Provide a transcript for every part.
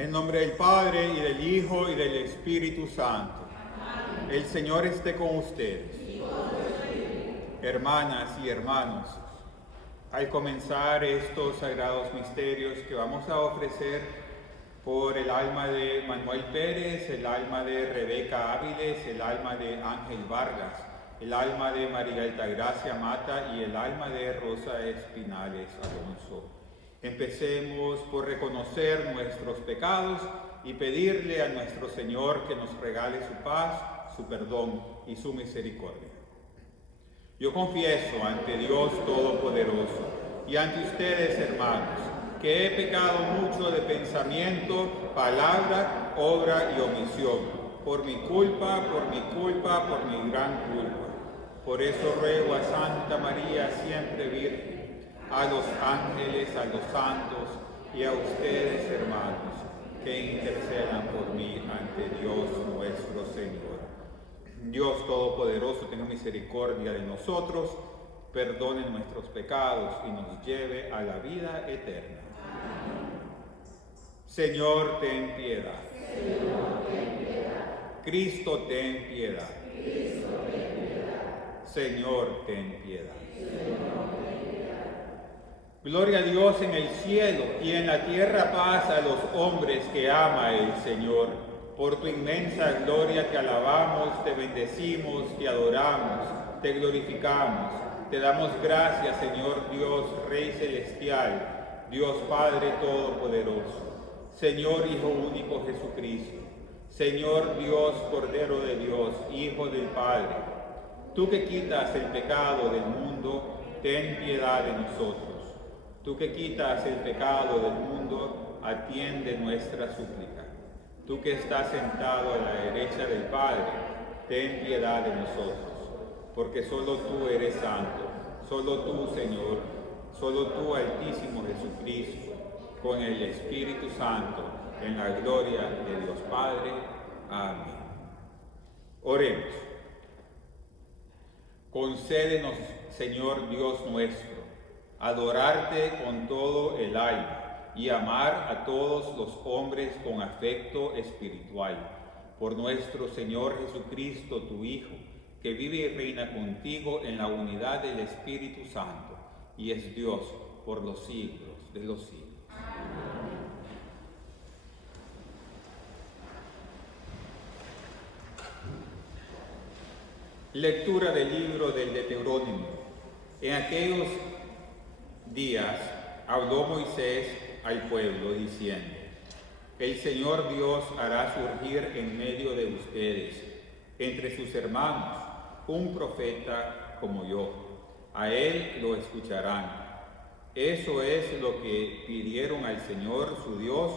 En nombre del Padre, y del Hijo, y del Espíritu Santo. Amén. El Señor esté con ustedes. Hermanas y hermanos, al comenzar estos sagrados misterios que vamos a ofrecer por el alma de Manuel Pérez, el alma de Rebeca Áviles, el alma de Ángel Vargas, el alma de María Altagracia Mata y el alma de Rosa Espinales Alonso. Empecemos por reconocer nuestros pecados y pedirle a nuestro Señor que nos regale su paz, su perdón y su misericordia. Yo confieso ante Dios Todopoderoso y ante ustedes, hermanos, que he pecado mucho de pensamiento, palabra, obra y omisión, por mi culpa, por mi gran culpa. Por eso ruego a Santa María, siempre Virgen, a los ángeles, a los santos y a ustedes, hermanos, que intercedan por mí ante Dios nuestro Señor. Dios Todopoderoso, tenga misericordia de nosotros, perdone nuestros pecados y nos lleve a la vida eterna. Amén. Señor, ten piedad. Señor, ten piedad. Cristo, ten piedad. Cristo, ten piedad. Señor, ten piedad. Señor, ten piedad. Gloria a Dios en el cielo y en la tierra paz a los hombres que ama el Señor. Por tu inmensa gloria te alabamos, te bendecimos, te adoramos, te glorificamos. Te damos gracias, Señor Dios, Rey Celestial, Dios Padre Todopoderoso, Señor Hijo único Jesucristo, Señor Dios, Cordero de Dios, Hijo del Padre. Tú que quitas el pecado del mundo, ten piedad de nosotros. Tú que quitas el pecado del mundo, atiende nuestra súplica. Tú que estás sentado a la derecha del Padre, ten piedad de nosotros, porque solo tú eres santo, solo tú, Señor, solo tú, Altísimo Jesucristo, con el Espíritu Santo, en la gloria de Dios Padre. Amén. Oremos. Concédenos, Señor Dios nuestro, adorarte con todo el alma y amar a todos los hombres con afecto espiritual, por nuestro Señor Jesucristo, tu Hijo, que vive y reina contigo en la unidad del Espíritu Santo, y es Dios por los siglos de los siglos. Amén. Lectura del libro del Deuteronomio. En aquellos días habló Moisés al pueblo diciendo: el Señor Dios hará surgir en medio de ustedes, entre sus hermanos, un profeta como yo. A él lo escucharán. Eso es lo que pidieron al Señor su Dios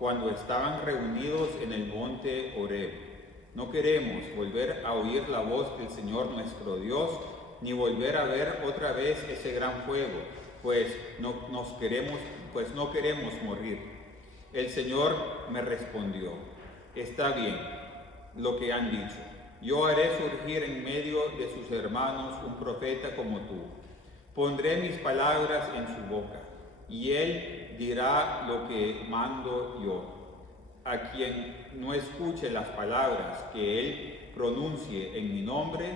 cuando estaban reunidos en el monte Horeb. No queremos volver a oír la voz del Señor nuestro Dios, ni volver a ver otra vez ese gran fuego, pues no queremos morir. El Señor me respondió: está bien lo que han dicho. Yo haré surgir en medio de sus hermanos un profeta como tú. Pondré mis palabras en su boca, y él dirá lo que mando yo. A quien no escuche las palabras que él pronuncie en mi nombre,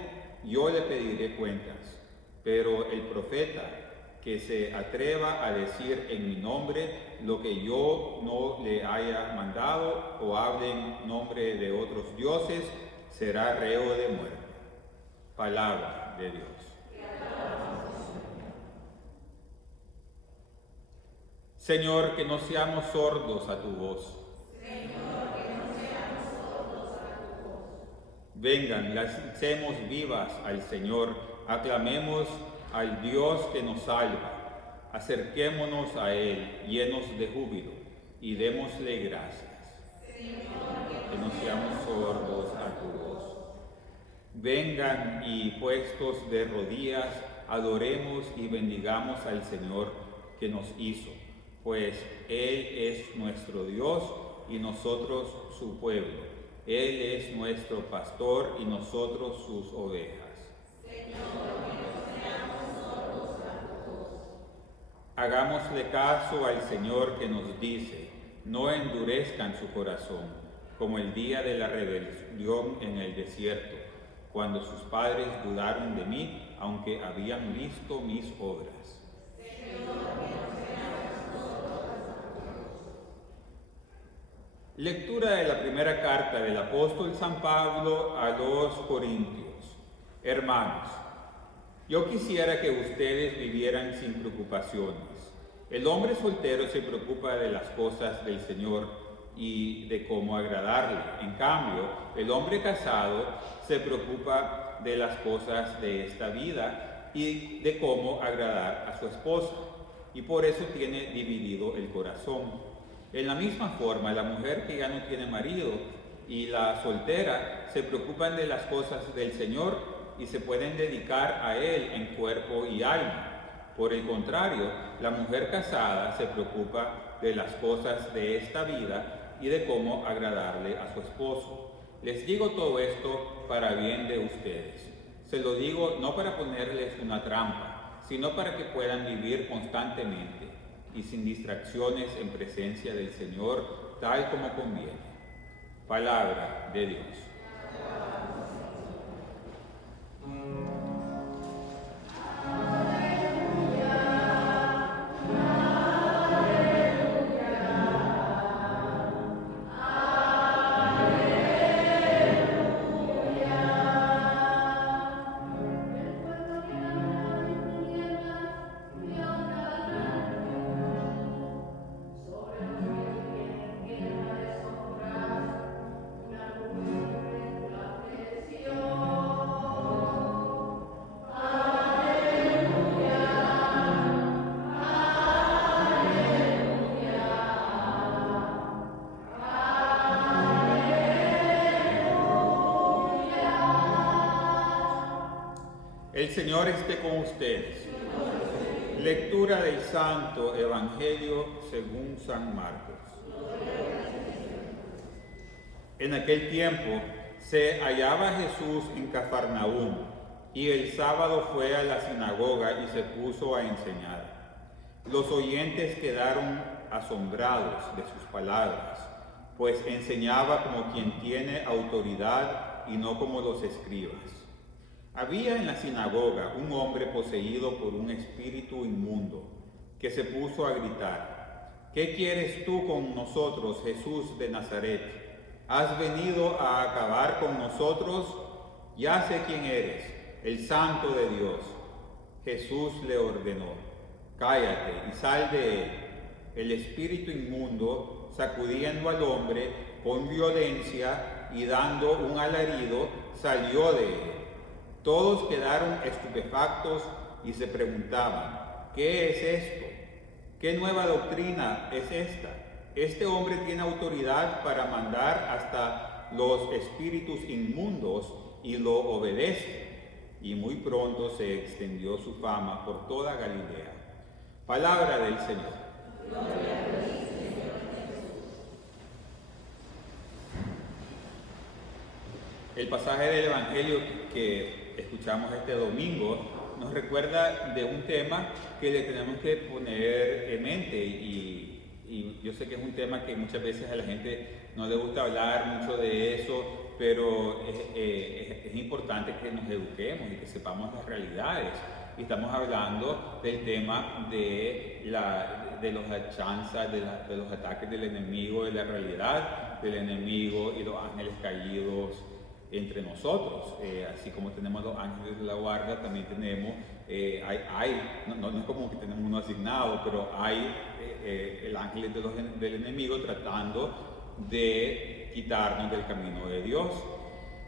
yo le pediré cuentas. Pero el profeta que se atreva a decir en mi nombre lo que yo no le haya mandado o hable en nombre de otros dioses, será reo de muerte. Palabra de Dios. Señor, que no seamos sordos a tu voz. Señor, que no seamos sordos a tu voz. Vengan, lancemos vivas al Señor, aclamemos al Dios que nos salva. Acerquémonos a Él llenos de júbilo y démosle gracias. Señor, que no seamos sordos a tu voz. Vengan y puestos de rodillas, adoremos y bendigamos al Señor que nos hizo, pues Él es nuestro Dios y nosotros su pueblo. Él es nuestro pastor y nosotros sus ovejas. Hagámosle caso al Señor que nos dice: no endurezcan su corazón, como el día de la rebelión en el desierto, cuando sus padres dudaron de mí, aunque habían visto mis obras. Lectura de la primera carta del apóstol San Pablo a los Corintios. Hermanos, yo quisiera que ustedes vivieran sin preocupaciones. El hombre soltero se preocupa de las cosas del Señor y de cómo agradarle. En cambio, el hombre casado se preocupa de las cosas de esta vida y de cómo agradar a su esposa. Y por eso tiene dividido el corazón. En la misma forma, la mujer que ya no tiene marido y la soltera se preocupan de las cosas del Señor y se pueden dedicar a Él en cuerpo y alma. Por el contrario, la mujer casada se preocupa de las cosas de esta vida y de cómo agradarle a su esposo. Les digo todo esto para bien de ustedes. Se lo digo no para ponerles una trampa, sino para que puedan vivir constantemente y sin distracciones en presencia del Señor, tal como conviene. Palabra de Dios. El Señor esté con ustedes. Lectura del Santo Evangelio según San Marcos. En aquel tiempo se hallaba Jesús en Cafarnaúm y el sábado fue a la sinagoga y se puso a enseñar. Los oyentes quedaron asombrados de sus palabras, pues enseñaba como quien tiene autoridad y no como los escribas. Había en la sinagoga un hombre poseído por un espíritu inmundo, que se puso a gritar: ¿Qué quieres tú con nosotros, Jesús de Nazaret? ¿Has venido a acabar con nosotros? Ya sé quién eres, el Santo de Dios. Jesús le ordenó: cállate y sal de él. El espíritu inmundo, sacudiendo al hombre con violencia y dando un alarido, salió de él. Todos quedaron estupefactos y se preguntaban: ¿qué es esto? ¿Qué nueva doctrina es esta? Este hombre tiene autoridad para mandar hasta los espíritus inmundos y lo obedece. Y muy pronto se extendió su fama por toda Galilea. Palabra del Señor. Gloria a ti, Señor Jesús. El pasaje del Evangelio que escuchamos este domingo nos recuerda de un tema que le tenemos que poner en mente y yo sé que es un tema que muchas veces a la gente no le gusta hablar mucho de eso, pero es importante que nos eduquemos y que sepamos las realidades. Y estamos hablando del tema de los achanzas, de los ataques del enemigo, de la realidad del enemigo y los ángeles caídos entre nosotros. Así como tenemos los ángeles de la guarda, también tenemos, no es como que tenemos uno asignado, pero hay el ángel del enemigo tratando de quitarnos del camino de Dios.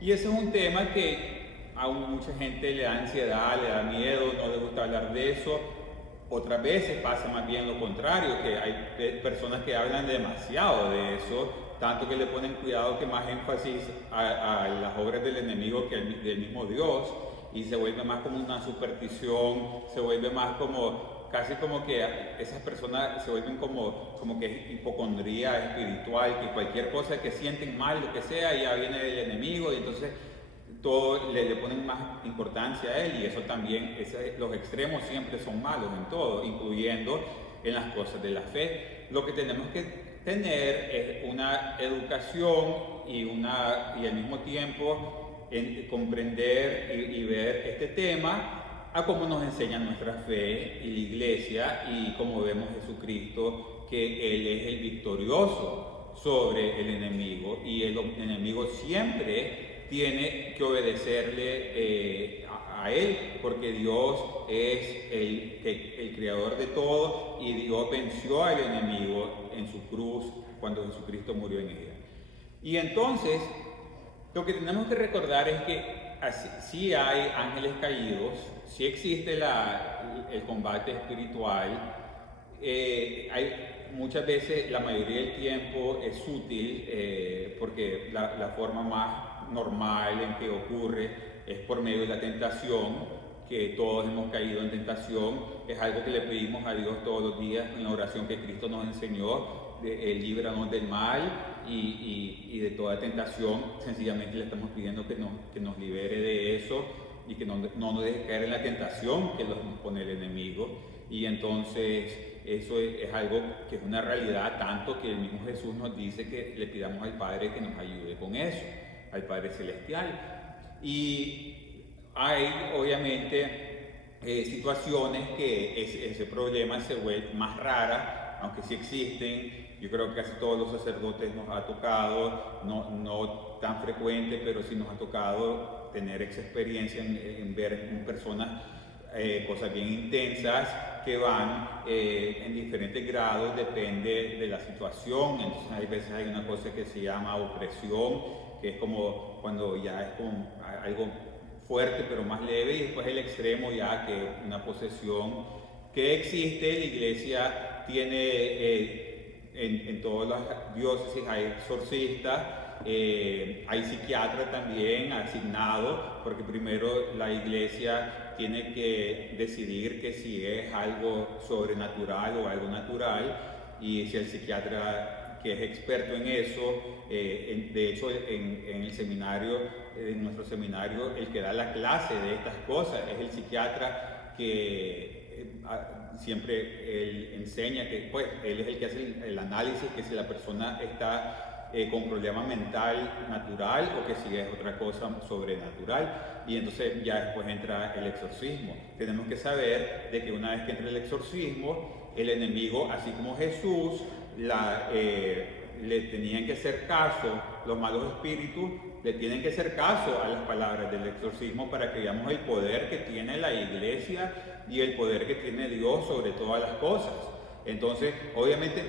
Y ese es un tema que a mucha gente le da ansiedad, le da miedo, no le gusta hablar de eso. Otras veces pasa más bien lo contrario, que hay personas que hablan demasiado de eso, tanto que le ponen cuidado que más énfasis a las obras del enemigo que del mismo Dios, y se vuelve más como una superstición, se vuelve más como, casi como que esas personas se vuelven como que es hipocondría espiritual, que cualquier cosa que sienten mal, lo que sea, ya viene del enemigo, y entonces todo le ponen más importancia a él, y eso también, los extremos siempre son malos en todo, incluyendo en las cosas de la fe. Lo que tenemos que tener una educación y al mismo tiempo comprender y ver este tema a cómo nos enseña nuestra fe y la iglesia, y como vemos Jesucristo, que Él es el victorioso sobre el enemigo, y el enemigo siempre tiene que obedecerle a Él, porque Dios es el creador de todo, y Dios venció al enemigo en su cruz cuando Jesucristo murió en ella. Y entonces, lo que tenemos que recordar es que sí hay ángeles caídos, sí existe el combate espiritual. Muchas veces, la mayoría del tiempo es útil, porque la forma más normal en que ocurre es por medio de la tentación, que todos hemos caído en tentación. Es algo que le pedimos a Dios todos los días en la oración que Cristo nos enseñó, líbranos del mal y de toda tentación. Sencillamente le estamos pidiendo que nos libere de eso y que no nos deje caer en la tentación que nos pone el enemigo. Y entonces eso es algo que es una realidad, tanto que el mismo Jesús nos dice que le pidamos al Padre que nos ayude con eso, al Padre Celestial. Y hay obviamente situaciones que ese problema se vuelve más rara, aunque sí existen. Yo creo que casi todos los sacerdotes nos ha tocado, no tan frecuente, pero sí nos ha tocado tener esa experiencia en ver en personas cosas bien intensas que van en diferentes grados, depende de la situación. Entonces hay veces hay una cosa que se llama opresión, que es como cuando ya es como algo fuerte pero más leve, y después el extremo ya que una posesión que existe. La iglesia tiene en todas las diócesis hay exorcistas, hay psiquiatras también asignados, porque primero la iglesia tiene que decidir que si es algo sobrenatural o algo natural, y si el psiquiatra que es experto en eso, de hecho en el seminario, en nuestro seminario, el que da la clase de estas cosas es el psiquiatra, que siempre él enseña que pues él es el que hace el análisis, que si la persona está con problema mental natural o que si es otra cosa sobrenatural, y entonces ya después entra el exorcismo. Tenemos que saber de que una vez que entra el exorcismo, el enemigo, así como Jesús, le tenían que hacer caso, los malos espíritus le tienen que hacer caso a las palabras del exorcismo, para que veamos el poder que tiene la iglesia y el poder que tiene Dios sobre todas las cosas. Entonces, obviamente,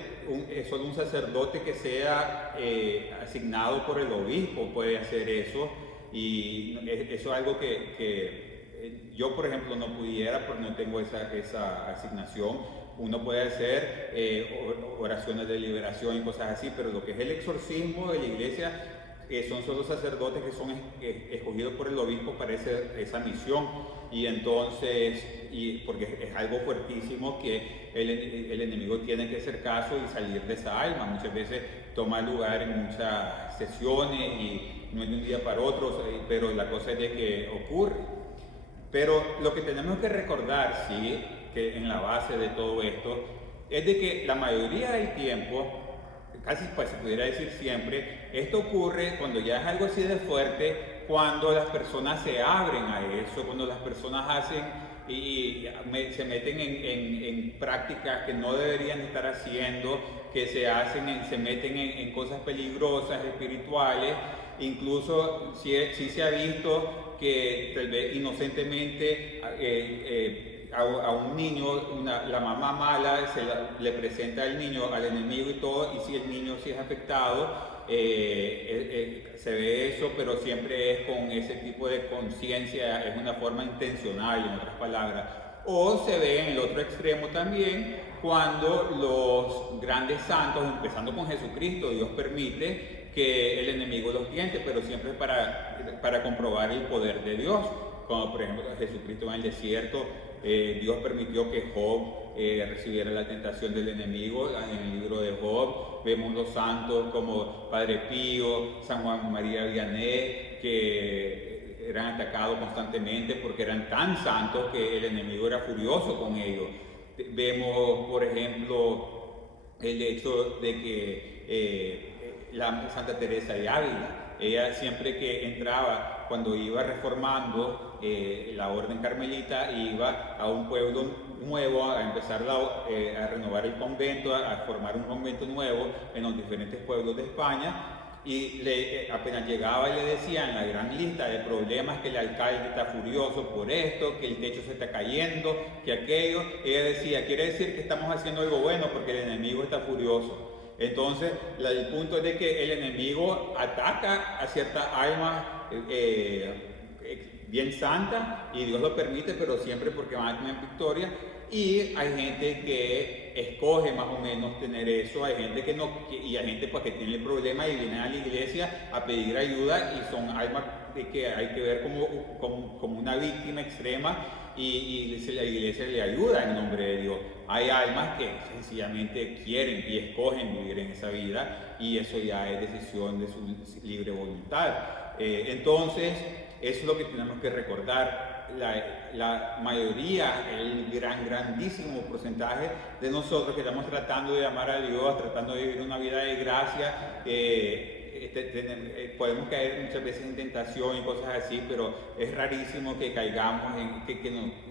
solo un sacerdote que sea asignado por el obispo puede hacer eso, y eso es algo que yo, por ejemplo, no pudiera, porque no tengo esa asignación. Uno puede hacer oraciones de liberación y cosas así, pero lo que es el exorcismo de la iglesia son solo sacerdotes que son escogidos por el obispo para esa misión. Y entonces, porque es algo fuertísimo que el enemigo tiene que hacer caso y salir de esa alma. Muchas veces toma lugar en muchas sesiones y no es de un día para otro, pero la cosa es de que ocurre. Pero lo que tenemos que recordar, sí, que en la base de todo esto, es de que la mayoría del tiempo, casi pues se pudiera decir siempre, esto ocurre cuando ya es algo así de fuerte, cuando las personas se abren a eso, cuando las personas hacen y se meten en prácticas que no deberían estar haciendo, que se meten en cosas peligrosas, espirituales. Incluso sí se ha visto que tal vez inocentemente a un niño, la mamá mala le presenta al niño al enemigo y todo, y si el niño sí es afectado, se ve eso, pero siempre es con ese tipo de conciencia, es una forma intencional, en otras palabras. O se ve en el otro extremo también, cuando los grandes santos, empezando con Jesucristo, Dios permite que el enemigo los tiente, pero siempre para comprobar el poder de Dios. Como por ejemplo Jesucristo en el desierto, Dios permitió que Job recibiera la tentación del enemigo. En el libro de Job vemos los santos como Padre Pío, San Juan María Vianney, que eran atacados constantemente porque eran tan santos que el enemigo era furioso con ellos. Vemos, por ejemplo, el hecho de que la Santa Teresa de Ávila, ella siempre que entraba, cuando iba reformando la orden carmelita, iba a un pueblo nuevo a empezar a renovar el convento, a formar un convento nuevo en los diferentes pueblos de España. Y apenas llegaba y le decían la gran lista de problemas, que el alcalde está furioso por esto, que el techo se está cayendo, que aquello. Ella decía, quiere decir que estamos haciendo algo bueno porque el enemigo está furioso. Entonces, el punto es de que el enemigo ataca a ciertas almas bien santas, y Dios lo permite, pero siempre porque van a tener victoria. Y hay gente que escoge más o menos tener eso, hay gente que no, y hay gente pues que tiene el problema y vienen a la iglesia a pedir ayuda, y son almas de que hay que ver como una víctima extrema, y la iglesia le ayuda en nombre de Dios. Hay almas que sencillamente quieren y escogen vivir en esa vida, y eso ya es decisión de su libre voluntad. Entonces, eso es lo que tenemos que recordar. La mayoría, el grandísimo porcentaje de nosotros que estamos tratando de amar a Dios, tratando de vivir una vida de gracia, podemos caer muchas veces en tentación y cosas así, pero es rarísimo que caigamos que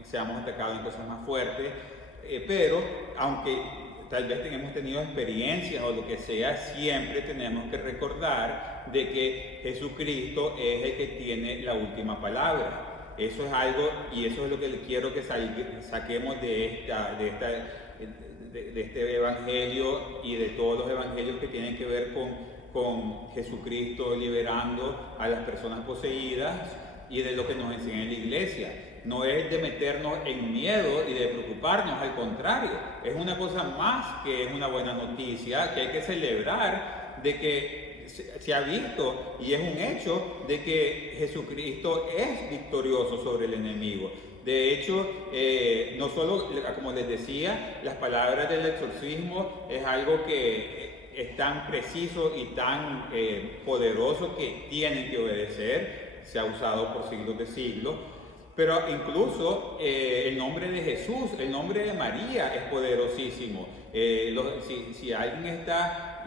seamos atacados en cosas más fuertes. Pero aunque tal vez hemos tenido experiencias o lo que sea, siempre tenemos que recordar de que Jesucristo es el que tiene la última palabra. Eso es algo, y eso es lo que quiero que saquemos de este evangelio y de todos los evangelios que tienen que ver con Jesucristo liberando a las personas poseídas, y de lo que nos enseña en la iglesia. No es de meternos en miedo y de preocuparnos, al contrario, es una cosa más que es una buena noticia que hay que celebrar, de que se ha visto y es un hecho de que Jesucristo es victorioso sobre el enemigo. De hecho, no solo, como les decía, las palabras del exorcismo es algo que es tan preciso y tan poderoso que tienen que obedecer. Se ha usado por siglos de siglos. Pero incluso el nombre de Jesús, el nombre de María es poderosísimo. Si alguien está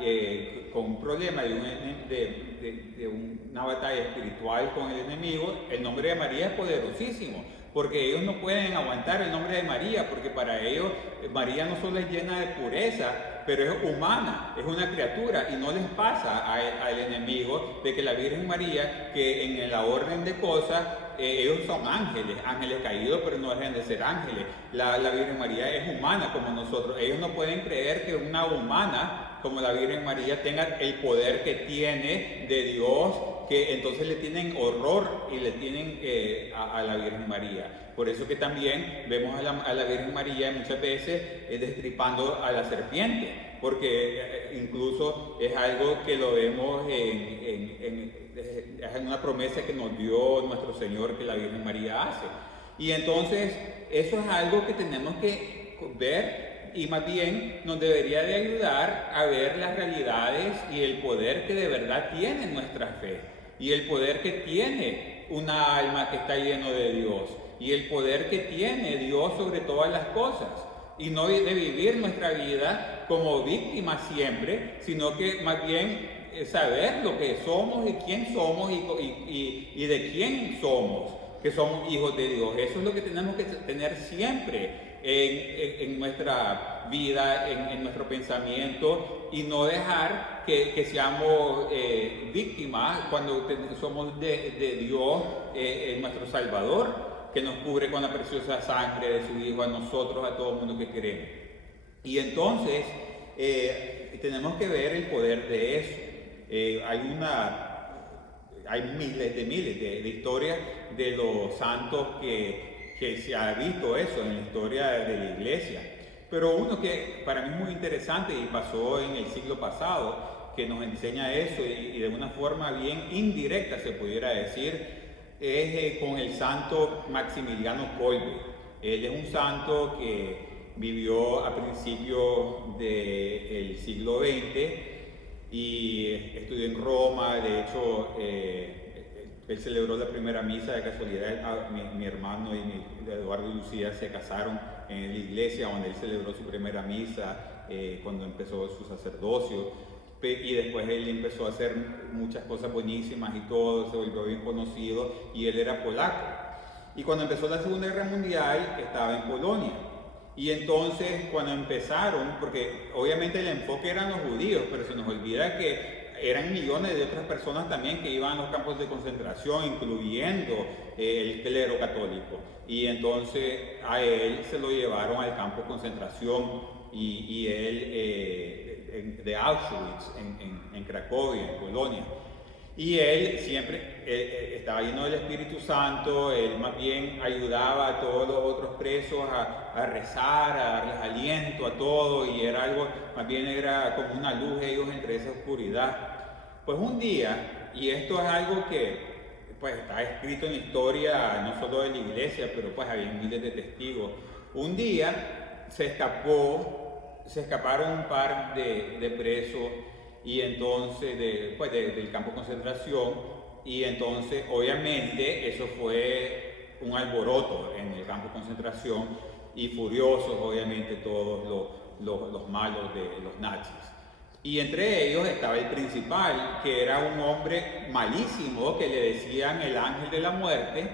con un problema de una batalla espiritual con el enemigo, el nombre de María es poderosísimo, porque ellos no pueden aguantar el nombre de María, porque para ellos María no solo es llena de pureza, pero es humana, es una criatura, y no les pasa al enemigo de que la Virgen María, que en la orden de cosas, ellos son ángeles caídos, pero no dejan de ser ángeles. La Virgen María es humana como nosotros. Ellos no pueden creer que una humana como la Virgen María tenga el poder que tiene de Dios, que entonces le tienen horror y le tienen a la Virgen María. Por eso que también vemos a la Virgen María muchas veces destripando a la serpiente, porque incluso es algo que lo vemos es una promesa que nos dio nuestro Señor, que la Virgen María hace. Y entonces eso es algo que tenemos que ver, y más bien nos debería de ayudar a ver las realidades y el poder que de verdad tiene nuestra fe, y el poder que tiene una alma que está lleno de Dios, y el poder que tiene Dios sobre todas las cosas, y no de vivir nuestra vida como víctimas siempre, sino que más bien saber lo que somos y quién somos y de quién somos, que somos hijos de Dios. Eso es lo que tenemos que tener siempre en nuestra vida, en nuestro pensamiento, y no dejar que seamos víctimas cuando somos de Dios, nuestro Salvador, que nos cubre con la preciosa sangre de su Hijo, a nosotros, a todo el mundo que queremos. Y entonces tenemos que ver el poder de eso. Hay miles de historias de los santos que se ha visto eso en la historia de la iglesia. Pero uno que para mí es muy interesante y pasó en el siglo pasado, que nos enseña eso y de una forma bien indirecta se pudiera decir, es con el santo Maximiliano Kolbe. Él es un santo que vivió a principios del siglo XX y estudió en Roma. De hecho, él celebró la primera misa. De casualidad, mi hermano y Eduardo y Lucía se casaron en la iglesia donde él celebró su primera misa cuando empezó su sacerdocio, y después él empezó a hacer muchas cosas buenísimas y todo, se volvió bien conocido, y él era polaco. Y cuando empezó la Segunda Guerra Mundial estaba en Polonia. Y entonces cuando empezaron, porque obviamente el enfoque eran los judíos, pero se nos olvida que eran millones de otras personas también que iban a los campos de concentración, incluyendo el clero católico. Y entonces a él se lo llevaron al campo de concentración y él de Auschwitz, en Cracovia, en Polonia. Y él siempre estaba lleno del Espíritu Santo, él más bien ayudaba a todos los otros presos a rezar, a darles aliento a todos, y era algo, más bien era como una luz ellos entre esa oscuridad. Pues un día, y esto es algo que pues está escrito en la historia, no solo de la iglesia, pero pues había miles de testigos. Un día se escaparon un par de presos, y entonces del campo de concentración, y entonces obviamente eso fue un alboroto en el campo de concentración, y furiosos obviamente todos los malos de los nazis. Y entre ellos estaba el principal, que era un hombre malísimo, que le decían el ángel de la muerte,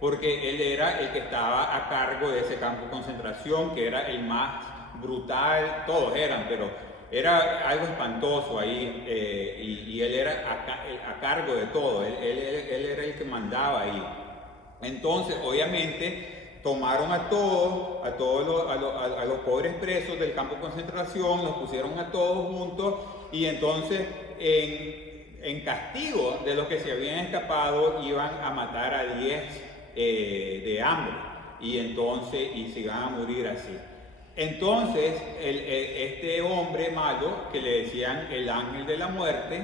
porque él era el que estaba a cargo de ese campo de concentración, que era el más brutal, todos eran, pero era algo espantoso ahí, y él era a cargo de todo, él era el que mandaba ahí. Entonces, obviamente, tomaron a los pobres presos del campo de concentración, los pusieron a todos juntos, y entonces, en castigo de los que se habían escapado, iban a matar a 10 de hambre, y se iban a morir así. Entonces, este hombre malo, que le decían el ángel de la muerte,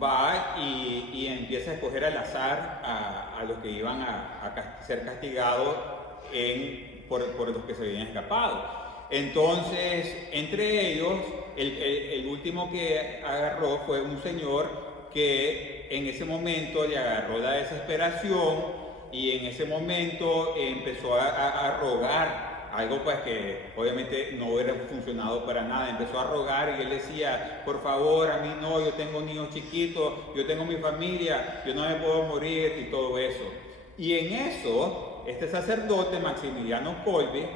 va y empieza a escoger al azar a los que iban a ser castigados por los que se habían escapado. Entonces, entre ellos, el último que agarró fue un señor que en ese momento le agarró la desesperación, y en ese momento empezó a rogar algo pues que obviamente no hubiera funcionado para nada. Empezó a rogar, y él decía: por favor, a mí no, yo tengo niños chiquitos, yo tengo mi familia, yo no me puedo morir, y todo eso. Y en eso, este sacerdote, Maximiliano Kolbe,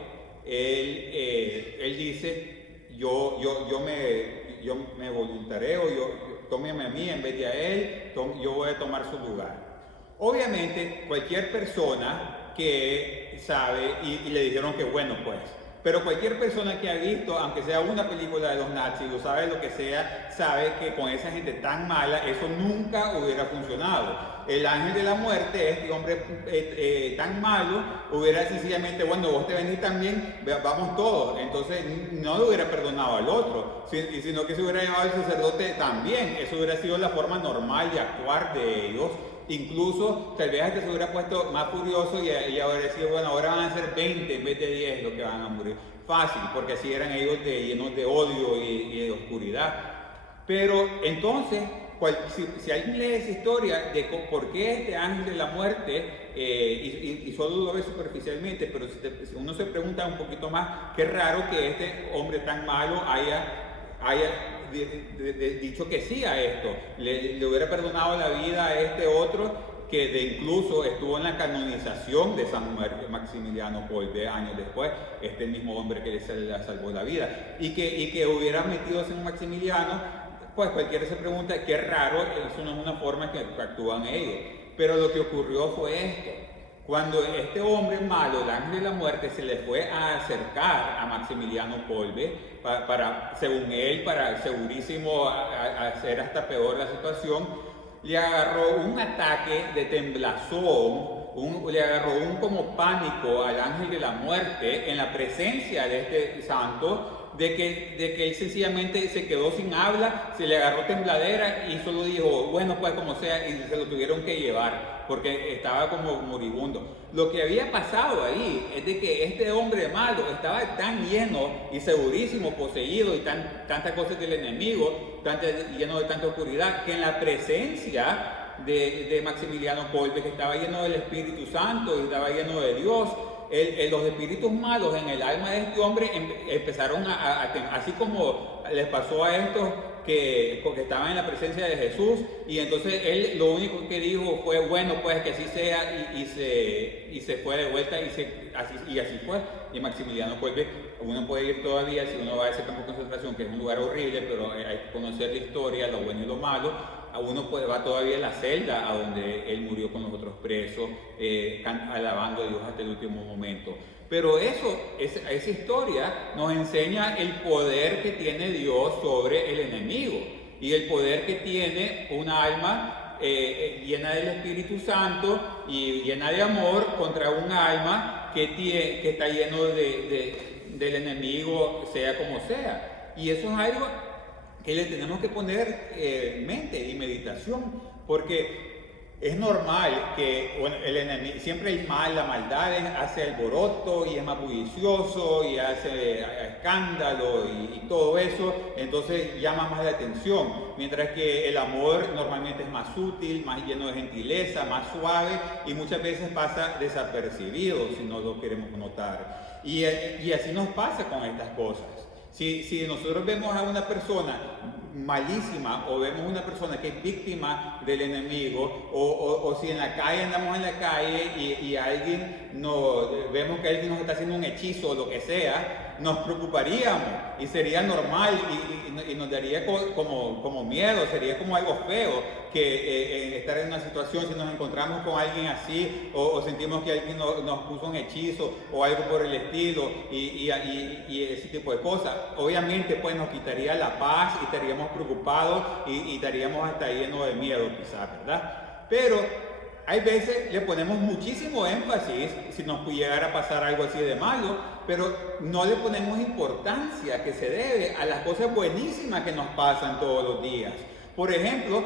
él dice: yo me voluntareo, tómeme a mí en vez de a él, yo voy a tomar su lugar. Obviamente, cualquier persona que sabe, y le dijeron que bueno, pues, pero cualquier persona que ha visto, aunque sea una película de los nazis o sabe lo que sea, sabe que con esa gente tan mala eso nunca hubiera funcionado. El ángel de la muerte, este hombre tan malo, hubiera sencillamente: bueno, vos te venís también, vamos todos. Entonces no le hubiera perdonado al otro, sino que se hubiera llevado al sacerdote también. Eso hubiera sido la forma normal de actuar de ellos. Incluso tal vez este se hubiera puesto más furioso y habría decidido: bueno, ahora van a ser 20 en vez de 10 los que van a morir. Fácil, porque así eran ellos llenos de odio y de oscuridad. Pero entonces, si alguien lee esa historia de por qué este ángel de la muerte, y solo lo ve superficialmente, pero si uno se pregunta un poquito más, qué raro que este hombre tan malo haya dicho que sí a esto, le hubiera perdonado la vida a este otro, que incluso estuvo en la canonización de San Maximiliano Kolbe años después, este mismo hombre que le salvó la vida, y que hubiera metido a San Maximiliano. Pues cualquiera se pregunta: qué raro, eso no es una forma que actúan ellos. Pero lo que ocurrió fue esto: cuando este hombre malo, el ángel de la muerte, se le fue a acercar a Maximiliano Kolbe, según él, para segurísimo hacer hasta peor la situación, le agarró un ataque de temblazón, le agarró un como pánico al ángel de la muerte en la presencia de este santo, de que él sencillamente se quedó sin habla, se le agarró tembladera y solo dijo: bueno, pues como sea, y se lo tuvieron que llevar porque estaba como moribundo. Lo que había pasado ahí es de que este hombre malo estaba tan lleno y segurísimo, poseído, y tantas cosas del enemigo, lleno de tanta oscuridad, que en la presencia de Maximiliano Kolbe, que estaba lleno del Espíritu Santo y estaba lleno de Dios, los espíritus malos en el alma de este hombre empezaron así como les pasó a estos porque estaban en la presencia de Jesús, y entonces él lo único que dijo fue, bueno, pues que así sea, y se fue de vuelta, y así fue. Y Maximiliano vuelve. Uno puede ir todavía, si uno va a ese campo de concentración, que es un lugar horrible, pero hay que conocer la historia, lo bueno y lo malo. Uno va todavía a la celda a donde él murió con los otros presos, alabando a Dios hasta el último momento. Pero esa historia nos enseña el poder que tiene Dios sobre el enemigo, y el poder que tiene una alma llena del Espíritu Santo y llena de amor contra un alma que está lleno del enemigo, sea como sea. Y eso es algo que le tenemos que poner mente y meditación, porque es normal que el enemigo, siempre el mal, la maldad hace alboroto y es más bullicioso y hace escándalo y todo eso, entonces llama más la atención, mientras que el amor normalmente es más sutil, más lleno de gentileza, más suave, y muchas veces pasa desapercibido si no lo queremos notar. Y así nos pasa con estas cosas. Si nosotros vemos a una persona malísima, o vemos una persona que es víctima del enemigo, o si en la calle andamos en la calle y vemos que alguien nos está haciendo un hechizo o lo que sea, nos preocuparíamos y sería normal y nos daría como miedo, sería como algo feo que estar en una situación, si nos encontramos con alguien así, o sentimos que alguien nos puso un hechizo o algo por el estilo, y ese tipo de cosas. Obviamente pues nos quitaría la paz y estaríamos preocupados y estaríamos hasta llenos de miedo quizás, ¿verdad? Pero hay veces le ponemos muchísimo énfasis si nos puede llegar a pasar algo así de malo, pero no le ponemos importancia que se debe a las cosas buenísimas que nos pasan todos los días. Por ejemplo,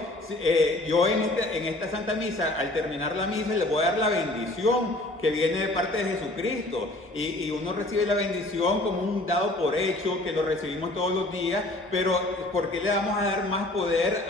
yo en esta Santa Misa, al terminar la misa, le voy a dar la bendición que viene de parte de Jesucristo, y uno recibe la bendición como un dado por hecho, que lo recibimos todos los días, pero ¿por qué le vamos a dar más poder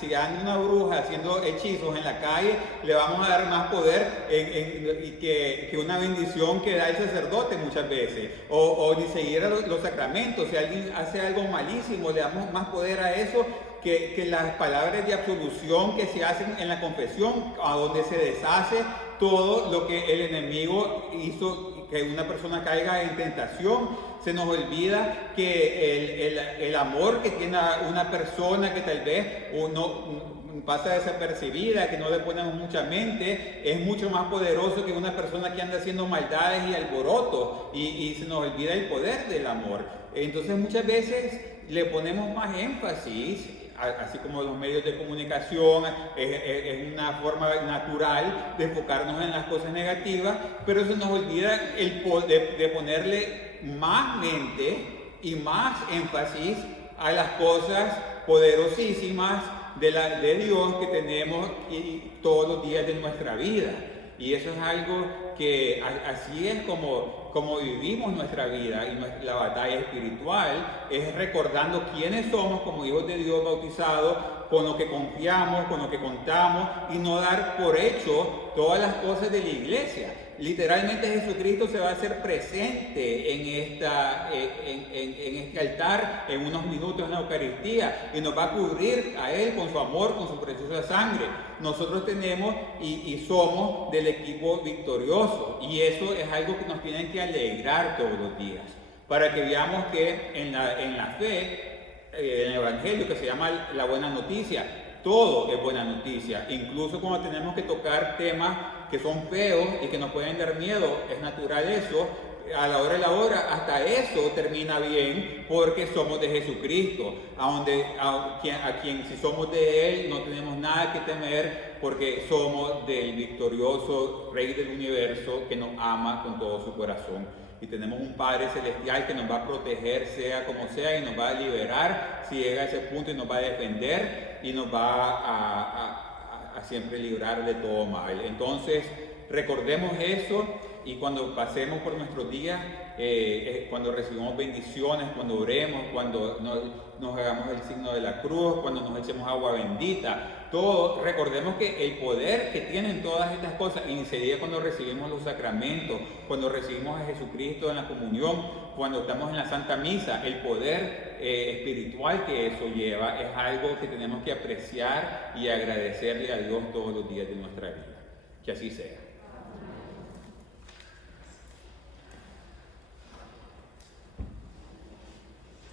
si anda una bruja haciendo hechizos en la calle, le vamos a dar más poder que una bendición que da el sacerdote muchas veces, o ni seguir los sacramentos? Si alguien hace algo malísimo, le damos más poder a eso que las palabras de absolución que se hacen en la confesión, a donde se deshace todo lo que el enemigo hizo que una persona caiga en tentación. Se nos olvida que el amor que tiene una persona que tal vez uno pasa desapercibida, que no le ponemos mucha mente, es mucho más poderoso que una persona que anda haciendo maldades y alboroto, y se nos olvida el poder del amor. Entonces muchas veces le ponemos más énfasis, así como los medios de comunicación, es una forma natural de enfocarnos en las cosas negativas, pero se nos olvida de ponerle más mente y más énfasis a las cosas poderosísimas de Dios que tenemos todos los días de nuestra vida. Y eso es algo que así es como vivimos nuestra vida, y la batalla espiritual es recordando quiénes somos como hijos de Dios bautizados, con lo que confiamos, con lo que contamos, y no dar por hecho todas las cosas de la iglesia. Literalmente Jesucristo se va a hacer presente en este altar en unos minutos en la Eucaristía, y nos va a cubrir a Él con su amor, con su preciosa sangre. Nosotros tenemos y somos del equipo victorioso, y eso es algo que nos tiene que alegrar todos los días, para que veamos que en la fe, en el Evangelio, que se llama la buena noticia, todo es buena noticia, incluso cuando tenemos que tocar temas que son feos y que nos pueden dar miedo. Es natural eso, a la hora de la hora, hasta eso termina bien, porque somos de Jesucristo, a quien si somos de Él no tenemos nada que temer, porque somos del victorioso Rey del universo, que nos ama con todo su corazón. Y tenemos un Padre Celestial que nos va a proteger sea como sea, y nos va a liberar si llega a ese punto, y nos va a defender, y nos va a siempre librar de todo mal. Entonces recordemos eso, y cuando pasemos por nuestros días, cuando recibamos bendiciones, cuando oremos, cuando nos hagamos el signo de la cruz, cuando nos echemos agua bendita, todo, recordemos que el poder que tienen todas estas cosas, y enseguida cuando recibimos los sacramentos, cuando recibimos a Jesucristo en la comunión, cuando estamos en la Santa Misa, el poder espiritual que eso lleva es algo que tenemos que apreciar y agradecerle a Dios todos los días de nuestra vida. Que así sea.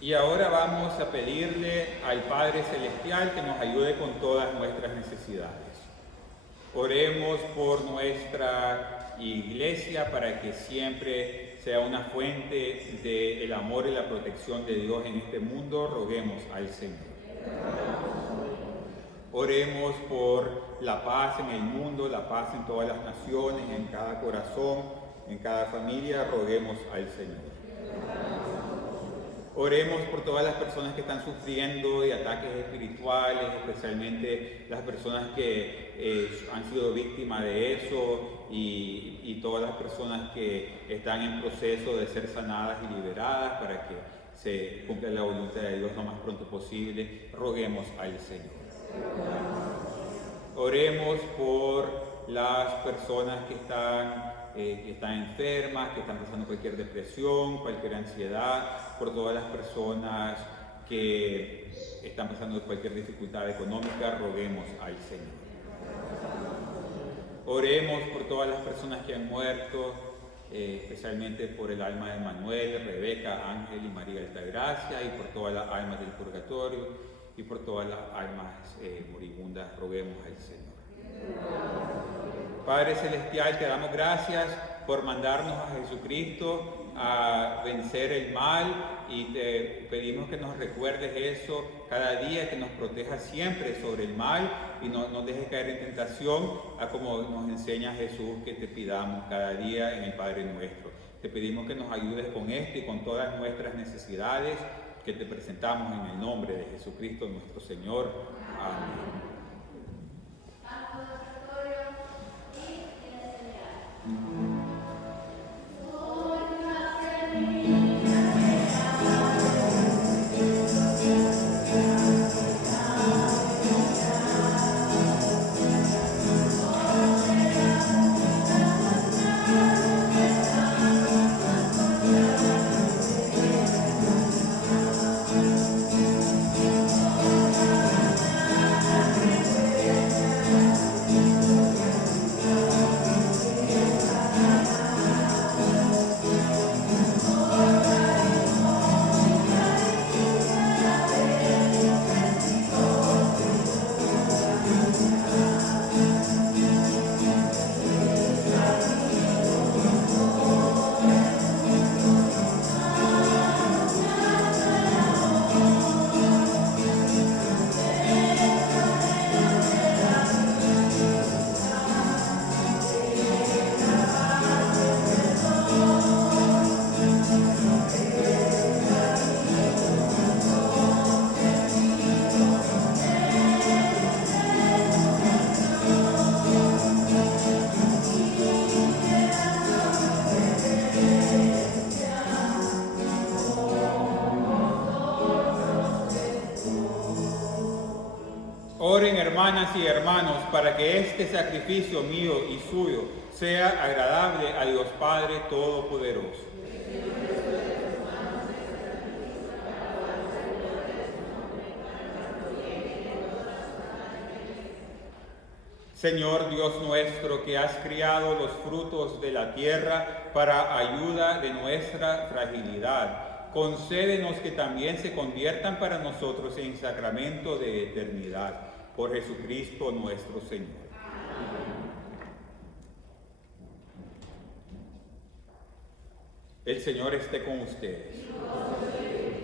Y ahora vamos a pedirle al Padre Celestial que nos ayude con todas nuestras necesidades. Oremos por nuestra iglesia para que siempre sea una fuente del amor y la protección de Dios en este mundo. Roguemos al Señor. Oremos por la paz en el mundo, la paz en todas las naciones, en cada corazón, en cada familia. Roguemos al Señor. Oremos por todas las personas que están sufriendo de ataques espirituales, especialmente las personas que han sido víctimas de eso y todas las personas que están en proceso de ser sanadas y liberadas para que se cumpla la voluntad de Dios lo más pronto posible. Roguemos al Señor. Oremos por las personas que están enfermas, que están pasando cualquier depresión, cualquier ansiedad, por todas las personas que están pasando cualquier dificultad económica. Roguemos al Señor. Oremos por todas las personas que han muerto, especialmente por el alma de Manuel, Rebeca, Ángel y María Altagracia, y por todas las almas del purgatorio y por todas las almas moribundas. Roguemos al Señor. Padre Celestial, te damos gracias por mandarnos a Jesucristo a vencer el mal, y te pedimos que nos recuerdes eso cada día, que nos protejas siempre sobre el mal y no nos dejes caer en tentación, a como nos enseña Jesús que te pidamos cada día en el Padre Nuestro. Te pedimos que nos ayudes con esto y con todas nuestras necesidades que te presentamos en el nombre de Jesucristo nuestro Señor. Amén. Oren, hermanas y hermanos, para que este sacrificio mío y suyo sea agradable a Dios Padre Todopoderoso. Señor Dios nuestro, que has criado los frutos de la tierra para ayuda de nuestra fragilidad, concédenos que también se conviertan para nosotros en sacramento de eternidad. Por Jesucristo nuestro Señor. El Señor esté con ustedes.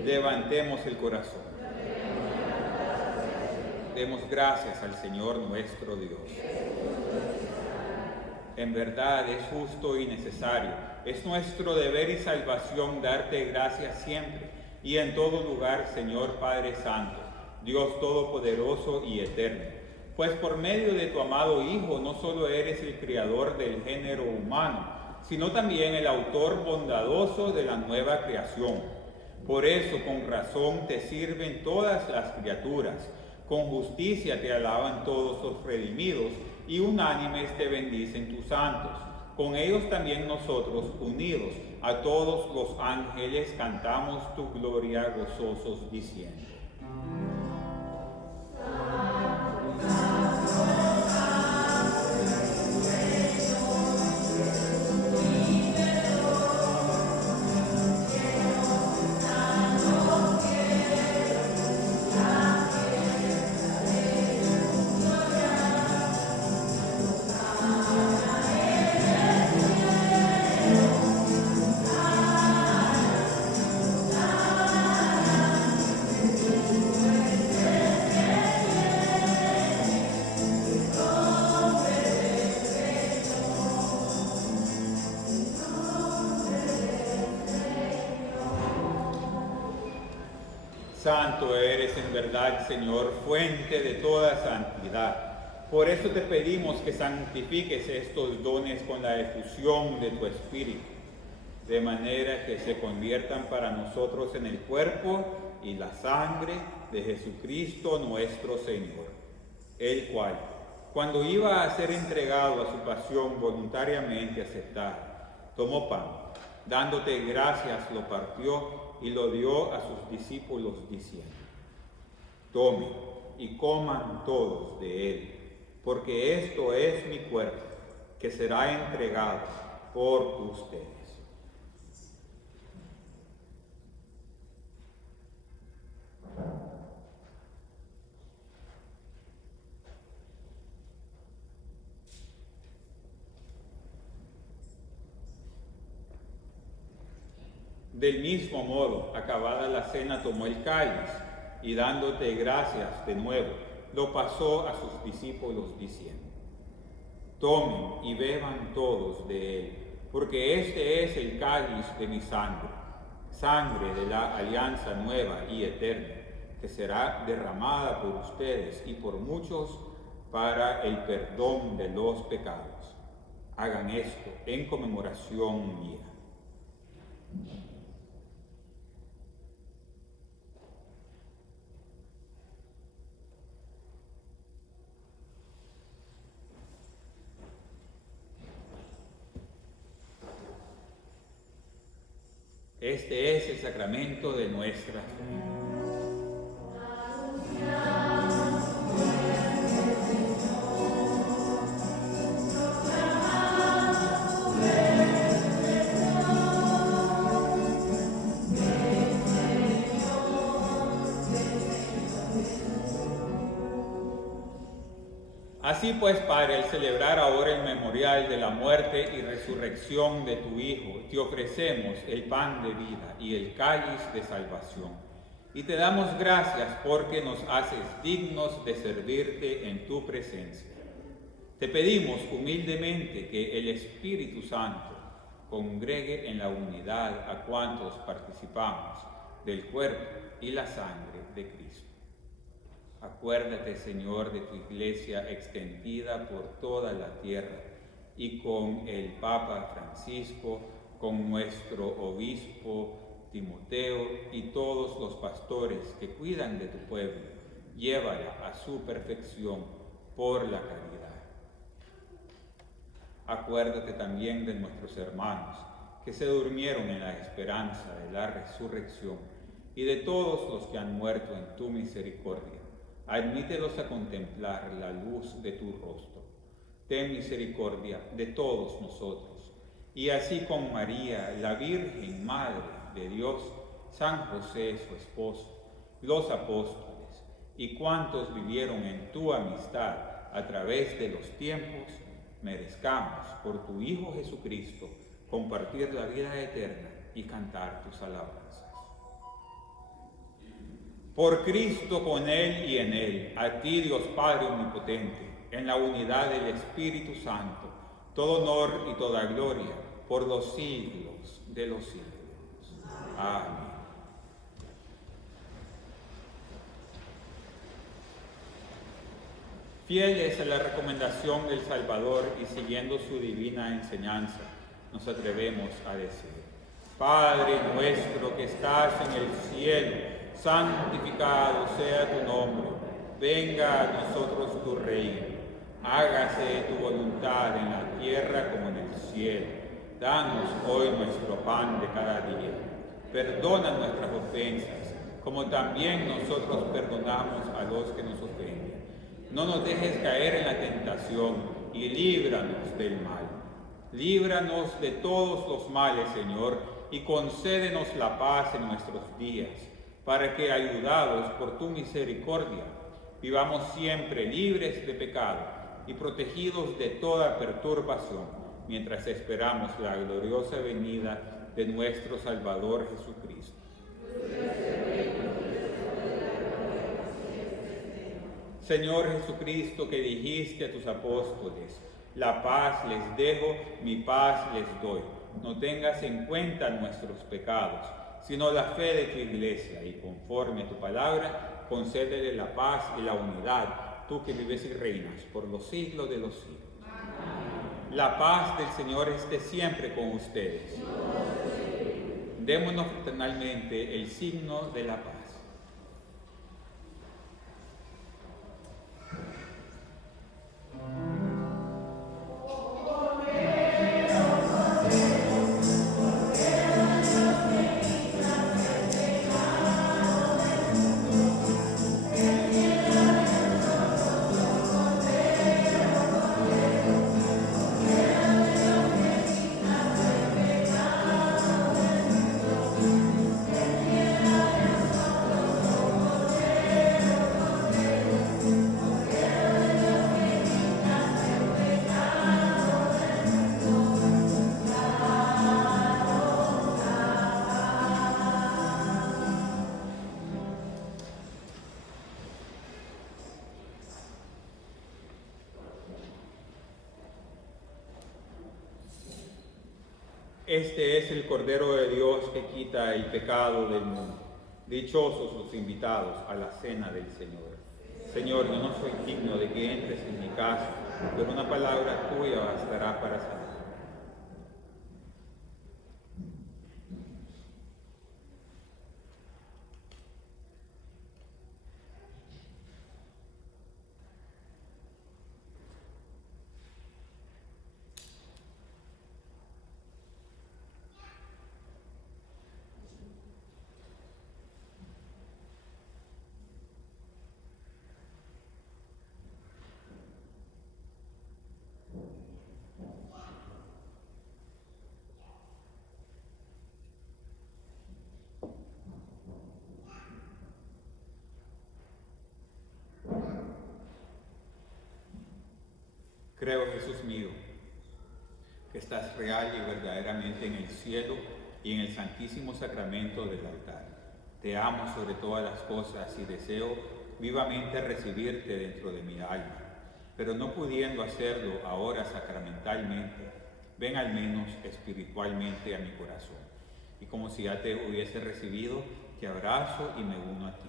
Levantemos el corazón. Demos gracias al Señor nuestro Dios. En verdad es justo y necesario. Es nuestro deber y salvación darte gracias siempre y en todo lugar, Señor Padre Santo, Dios Todopoderoso y Eterno, pues por medio de tu amado Hijo no solo eres el Creador del género humano, sino también el autor bondadoso de la nueva creación. Por eso, con razón te sirven todas las criaturas, con justicia te alaban todos los redimidos, y unánimes te bendicen tus santos. Con ellos también nosotros, unidos a todos los ángeles, cantamos tu gloria gozosos diciendo: Santo eres en verdad, Señor, fuente de toda santidad. Por eso te pedimos que santifiques estos dones con la efusión de tu Espíritu, de manera que se conviertan para nosotros en el cuerpo y la sangre de Jesucristo nuestro Señor, el cual, cuando iba a ser entregado a su pasión voluntariamente aceptada, tomó pan, dándote gracias, lo partió y lo dio a sus discípulos diciendo: tomen y coman todos de él, porque esto es mi cuerpo, que será entregado por ustedes. Del mismo modo, acabada la cena, tomó el cáliz y dándote gracias de nuevo, lo pasó a sus discípulos diciendo: tomen y beban todos de él, porque este es el cáliz de mi sangre, sangre de la alianza nueva y eterna, que será derramada por ustedes y por muchos para el perdón de los pecados. Hagan esto en conmemoración mía. Este es el sacramento de nuestra fe. Así pues, Padre, al celebrar ahora el memorial de la muerte y resurrección de tu Hijo, te ofrecemos el pan de vida y el cáliz de salvación. Y te damos gracias porque nos haces dignos de servirte en tu presencia. Te pedimos humildemente que el Espíritu Santo congregue en la unidad a cuantos participamos del cuerpo y la sangre de Cristo. Acuérdate, Señor, de tu iglesia extendida por toda la tierra y con el Papa Francisco, con nuestro obispo Timoteo y todos los pastores que cuidan de tu pueblo. Llévala a su perfección por la caridad. Acuérdate también de nuestros hermanos que se durmieron en la esperanza de la resurrección y de todos los que han muerto en tu misericordia. Admítelos a contemplar la luz de tu rostro. Ten misericordia de todos nosotros. Y así con María, la Virgen Madre de Dios, San José, su esposo, los apóstoles y cuantos vivieron en tu amistad a través de los tiempos, merezcamos por tu Hijo Jesucristo compartir la vida eterna y cantar tus alabanzas. Por Cristo, con Él y en Él, a ti, Dios Padre Omnipotente, en la unidad del Espíritu Santo, todo honor y toda gloria por los siglos de los siglos. Amén. Fieles a la recomendación del Salvador y siguiendo su divina enseñanza, nos atrevemos a decir: Padre nuestro que estás en el cielo, santificado sea tu nombre, venga a nosotros tu reino, hágase tu voluntad en la tierra como en el cielo. Danos hoy nuestro pan de cada día, perdona nuestras ofensas, como también nosotros perdonamos a los que nos ofenden. No nos dejes caer en la tentación y líbranos del mal. Líbranos de todos los males, Señor, y concédenos la paz en nuestros días, para que, ayudados por tu misericordia, vivamos siempre libres de pecado y protegidos de toda perturbación, mientras esperamos la gloriosa venida de nuestro Salvador Jesucristo. Señor Jesucristo, que dijiste a tus apóstoles: la paz les dejo, mi paz les doy. No tengas en cuenta nuestros pecados, sino la fe de tu iglesia, y conforme a tu palabra, concédele la paz y la unidad, tú que vives y reinas por los siglos de los siglos. Amén. La paz del Señor esté siempre con ustedes. Démonos fraternalmente el signo de la paz. Este es el Cordero de Dios que quita el pecado del mundo. Dichosos los invitados a la cena del Señor. Señor, yo no soy digno de que entres en mi casa, pero una palabra tuya bastará para sanar. Creo, Jesús mío, que estás real y verdaderamente en el cielo y en el santísimo sacramento del altar. Te amo sobre todas las cosas y deseo vivamente recibirte dentro de mi alma, pero no pudiendo hacerlo ahora sacramentalmente, ven al menos espiritualmente a mi corazón. Y como si ya te hubiese recibido, te abrazo y me uno a ti.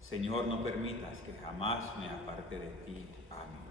Señor, no permitas que jamás me aparte de ti. Amén.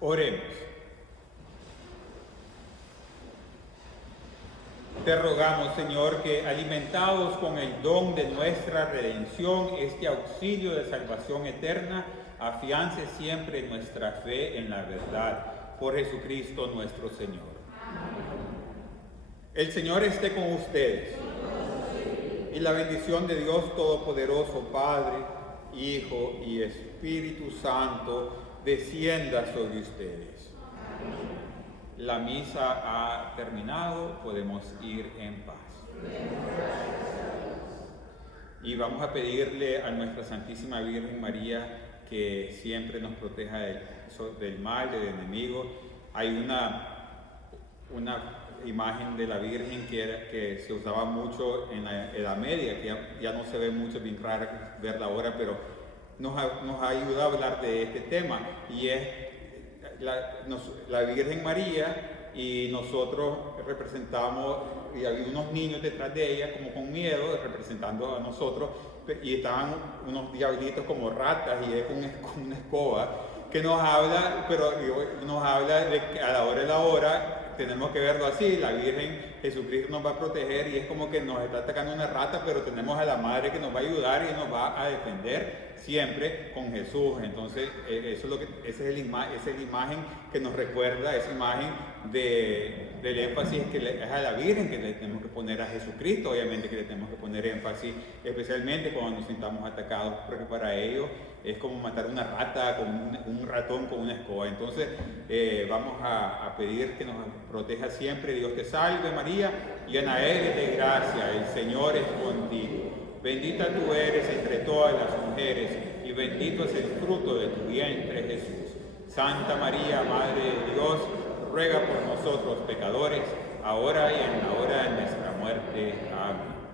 Oremos. Te rogamos, Señor, que alimentados con el don de nuestra redención, este auxilio de salvación eterna, afiance siempre nuestra fe en la verdad. Por Jesucristo nuestro Señor. Amén. El Señor esté con ustedes. Y la bendición de Dios Todopoderoso, Padre, Hijo y Espíritu Santo, descienda sobre ustedes. La misa ha terminado, podemos ir en paz. Y vamos a pedirle a nuestra Santísima Virgen María que siempre nos proteja del mal, del enemigo. Hay una imagen de la Virgen que se usaba mucho en la Edad Media, que ya no se ve mucho, bien raro verla ahora, pero nos ayuda a hablar de este tema, y es la Virgen María, y nosotros representamos, y había unos niños detrás de ella como con miedo, representando a nosotros, y estaban unos diablitos como ratas, y es con una escoba, que nos habla, nos habla de que a la hora de la hora tenemos que verlo así. La Virgen Jesucristo nos va a proteger, y es como que nos está atacando una rata, pero tenemos a la Madre que nos va a ayudar y nos va a defender siempre con Jesús. Entonces esa es la imagen que nos recuerda, esa imagen del énfasis que es a la Virgen que le tenemos que poner, a Jesucristo obviamente que le tenemos que poner énfasis, especialmente cuando nos sintamos atacados, porque para ellos es como matar una rata, con un ratón con una escoba. Entonces vamos a pedir que nos proteja siempre. Dios te salve María, llena eres de gracia, el Señor es contigo. Bendita tú eres entre todas las mujeres, y bendito es el fruto de tu vientre, Jesús. Santa María, Madre de Dios, ruega por nosotros pecadores, ahora y en la hora de nuestra muerte. Amén.